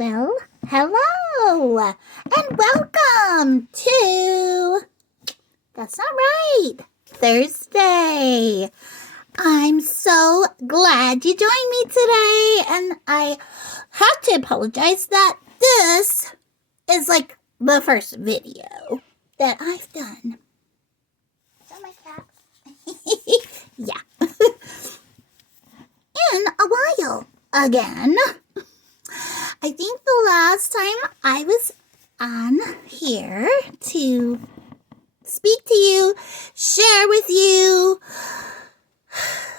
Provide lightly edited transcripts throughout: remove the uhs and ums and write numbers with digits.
Well, hello, and welcome to, that's not right, Thursday. I'm so glad you joined me today, and I have to apologize that this is like the first video that I've done. Is that my cat? Yeah. In a while again. I think the last time I was on here to speak to you, share with you,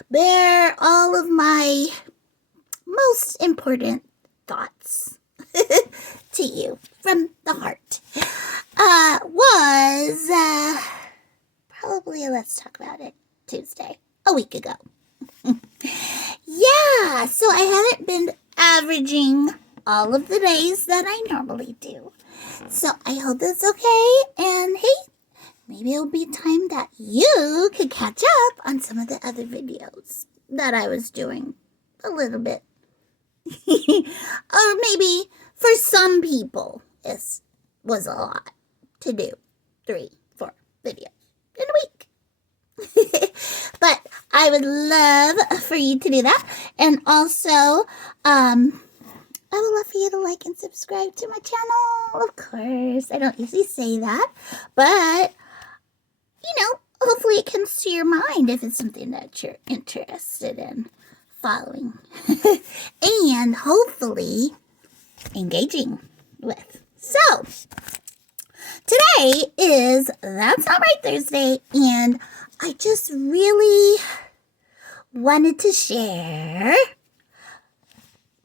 bear all of my most important thoughts to you from the heart, was probably, let's talk about it, Tuesday, a week ago. Yeah, so I haven't been averaging all of the days that I normally do. So I hope that's okay. And hey, maybe it'll be time that you could catch up on some of the other videos that I was doing a little bit. Or maybe for some people, it was a lot to do 3-4 videos in a week. But I would love for you to do that. And also, I would love for you to like and subscribe to my channel. Of course, I don't usually say that, but, hopefully it comes to your mind if it's something that you're interested in following. And hopefully engaging with. So, today is That's Not Right Thursday, and I just really wanted to share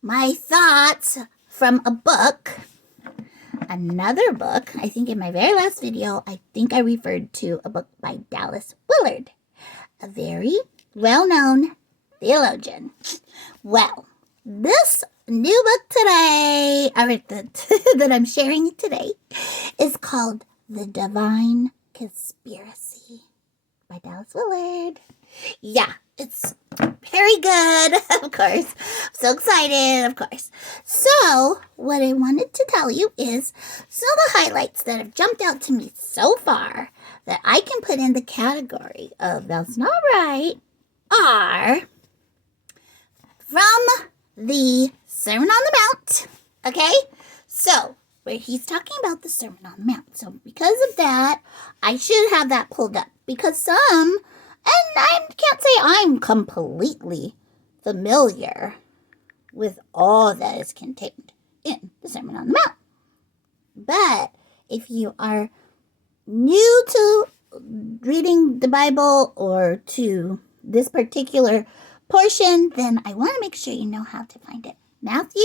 my thoughts from a book, another book. I think in my very last video, I think I referred to a book by Dallas Willard, a very well-known theologian. Well, this new book today, that I'm sharing today, is called The Divine Conspiracy by Dallas Willard. Yeah, it's very good, of course. I'm so excited, of course. So, what I wanted to tell you is some of the highlights that have jumped out to me so far that I can put in the category of That's Not Right are from the Sermon on the Mount. Okay? So, where he's talking about the Sermon on the Mount. So, because of that, I should have that pulled up. Because some, and I can't say I'm completely familiar with all that is contained in the Sermon on the Mount. But if you are new to reading the Bible or to this particular portion, then I want to make sure you know how to find it. Matthew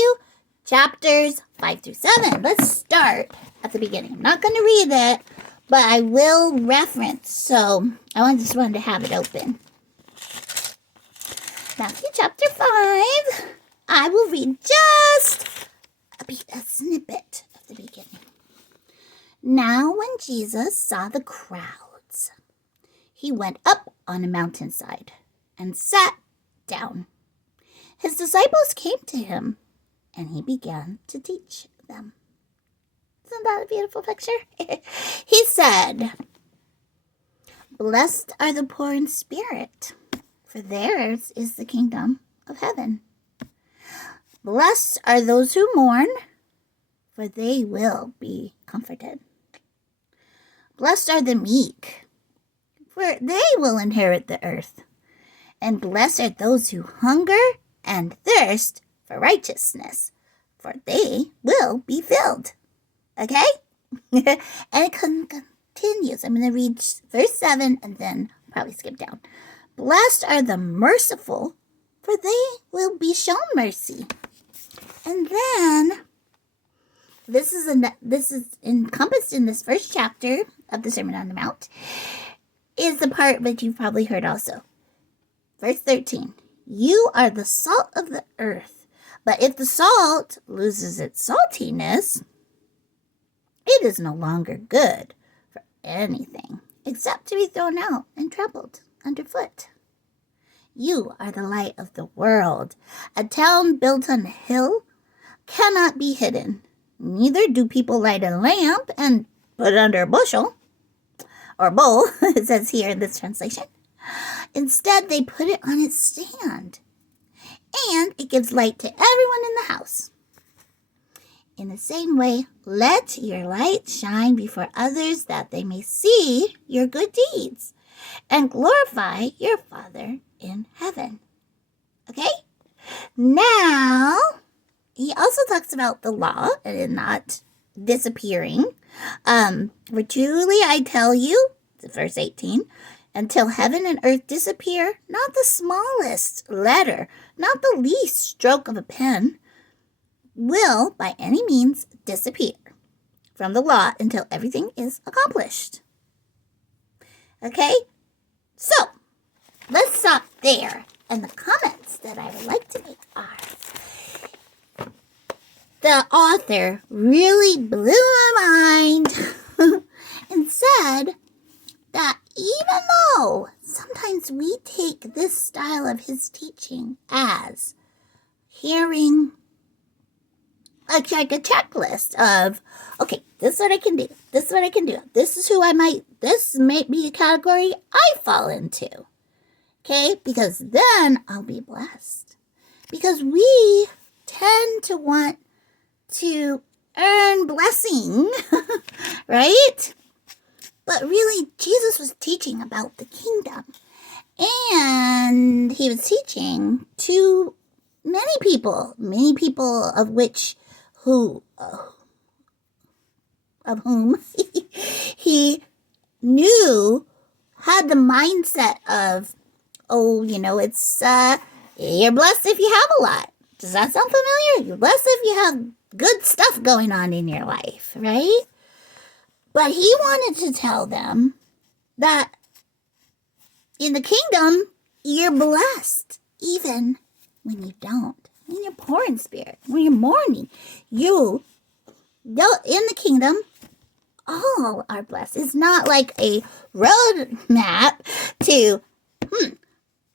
chapters 5-7. Let's start at the beginning. I'm not going to read it, but I will reference. So I just wanted to have it open. Matthew chapter 5. I will read just a snippet of the beginning. Now when Jesus saw the crowds, he went up on a mountainside and sat down. His disciples came to him, and he began to teach them. Isn't that a beautiful picture? He said, "Blessed are the poor in spirit, for theirs is the kingdom of heaven. Blessed are those who mourn, for they will be comforted. Blessed are the meek, for they will inherit the earth. And blessed are those who hunger and thirst for righteousness, for they will be filled." Okay? And it continues. I'm going to read verse 7 and then probably skip down. Blessed are the merciful, for they will be shown mercy. And then, this is encompassed in this first chapter of the Sermon on the Mount, is the part that you've probably heard also. Verse 13. You are the salt of the earth, but if the salt loses its saltiness, it is no longer good for anything except to be thrown out and trampled underfoot. You are the light of the world. A town built on a hill cannot be hidden. Neither do people light a lamp and put it under a bushel or bowl, it says here in this translation. Instead, they put it on its stand, and it gives light to everyone in the house. In the same way, let your light shine before others that they may see your good deeds and glorify your Father in heaven. Okay? Now, he also talks about the law and it not disappearing. For truly I tell you, verse 18, until heaven and earth disappear, not the smallest letter, not the least stroke of a pen, will by any means disappear from the law until everything is accomplished. Okay? So, let's stop there. And the comments that I would like to make are, the author really blew my mind and said that even though sometimes we take this style of his teaching as hearing like a checklist of, okay, this is what I can do. This is what I can do. This is who I might, this may be a category I fall into. Okay? Because then I'll be blessed. Because we tend to want to earn blessing, right? But really, Jesus was teaching about the kingdom. And he was teaching to many people of which of whom he knew had the mindset of, oh, it's, you're blessed if you have a lot. Does that sound familiar? You're blessed if you have good stuff going on in your life, right? But he wanted to tell them that in the kingdom, you're blessed even when you don't. When you're poor in spirit, when you're mourning, in the kingdom, all are blessed. It's not like a roadmap to,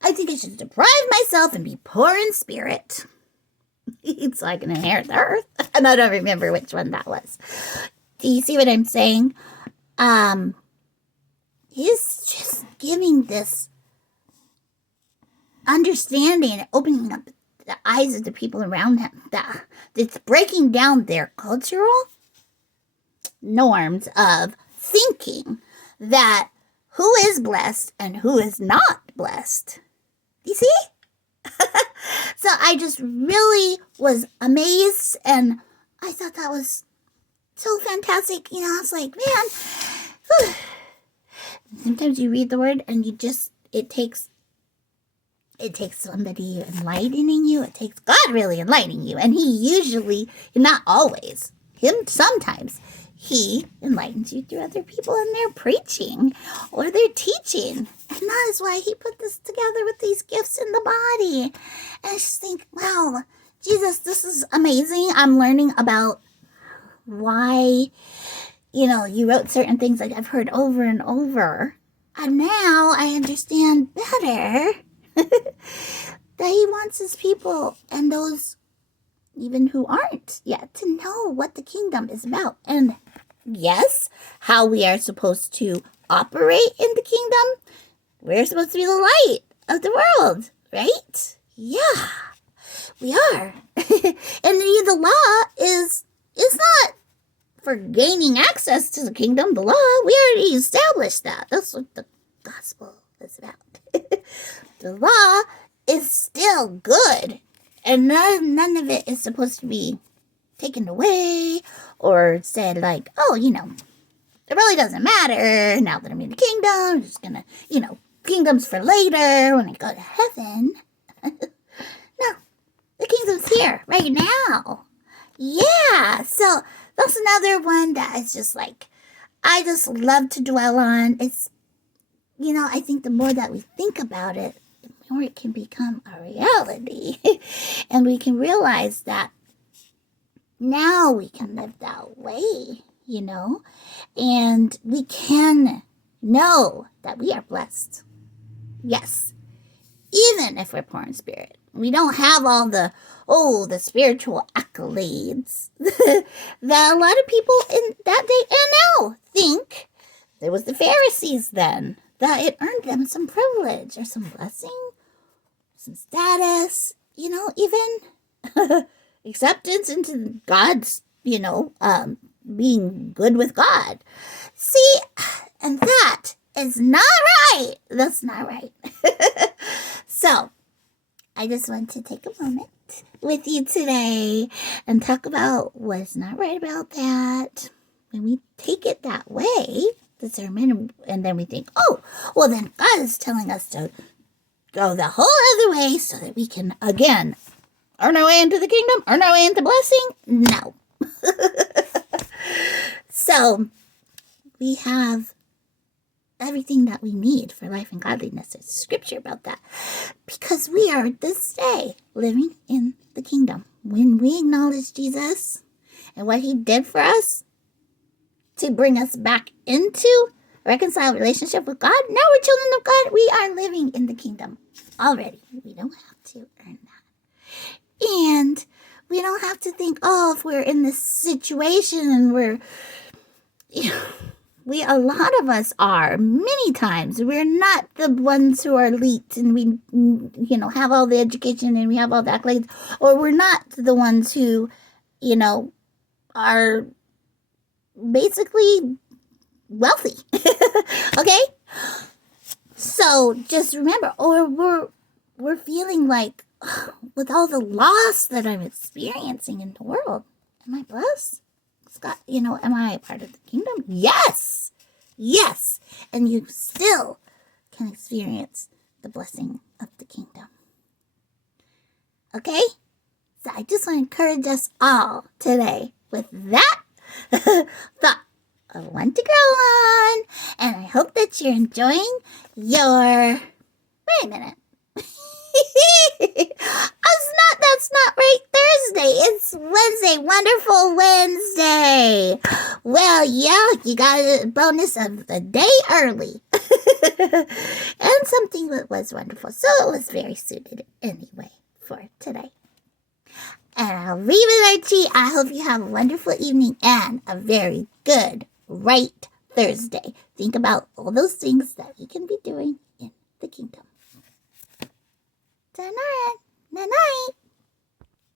I think I should deprive myself and be poor in spirit. It's like an inherit the earth. And I don't remember which one that was. Do you see what I'm saying? He's just giving this understanding, opening up the eyes of the people around him. It's breaking down their cultural norms of thinking that who is blessed and who is not blessed. You see? So I just really was amazed, and I thought that was so fantastic. I was like, man, sometimes you read the word and it takes somebody enlightening you. It takes God really enlightening you. And he usually, not always, sometimes, he enlightens you through other people and their preaching or their teaching. And that is why he put this together with these gifts in the body. And I just think, wow, Jesus, this is amazing. I'm learning about why, you wrote certain things like I've heard over and over. And now I understand better that he wants his people and those even who aren't yet to know what the kingdom is about. And yes, how we are supposed to operate in the kingdom. We're supposed to be the light of the world, right? Yeah, we are. And the law is not for gaining access to the kingdom. The law, we already established that. That's what the gospel is about. The law is still good, and none of it is supposed to be taken away or said like, oh, it really doesn't matter now that I'm in the kingdom. I'm just gonna, kingdom's for later when I go to heaven. No, the kingdom's here right now. Yeah, so that's another one that is just like, I just love to dwell on. It's, I think the more that we think about it, the more it can become a reality. And we can realize that now we can live that way, and we can know that we are blessed. Yes, even if we're poor in spirit. We don't have all the spiritual accolades that a lot of people in that day and now think there was the Pharisees then, that it earned them some privilege or some blessing, some status, even acceptance into God's, being good with God. See, and that is not right. That's not right. So, I just want to take a moment with you today and talk about what's not right about that. When we take it that way, the sermon, and then we think, oh, well, then God is telling us to go the whole other way so that we can, again, earn our way into the kingdom, earn our way into blessing. No. So, we have everything that we need for life and godliness. There's scripture about that. Because we are this day living in the kingdom. When we acknowledge Jesus and what he did for us to bring us back into a reconciled relationship with God, now we're children of God. We are living in the kingdom already. We don't have to earn that. And we don't have to think, oh, if we're in this situation and we're, a lot of us are, many times, we're not the ones who are elite and we, have all the education and we have all the accolades, or we're not the ones who, are basically wealthy. Okay? So just remember, or we're feeling like, with all the loss that I'm experiencing in the world, am I blessed? Scott, am I a part of the kingdom? Yes. Yes. And you still can experience the blessing of the kingdom. Okay? So I just want to encourage us all today with that thought of one to grow on. And I hope that you're enjoying your... Wait a minute. That's not right Thursday. It's Wednesday. Wonderful Wednesday. Well, yeah, you got a bonus of a day early. And something that was wonderful. So it was very suited anyway for today. And I'll leave it, Archie. I hope you have a wonderful evening and a very good, right Thursday. Think about all those things that we can be doing in the kingdom. Night.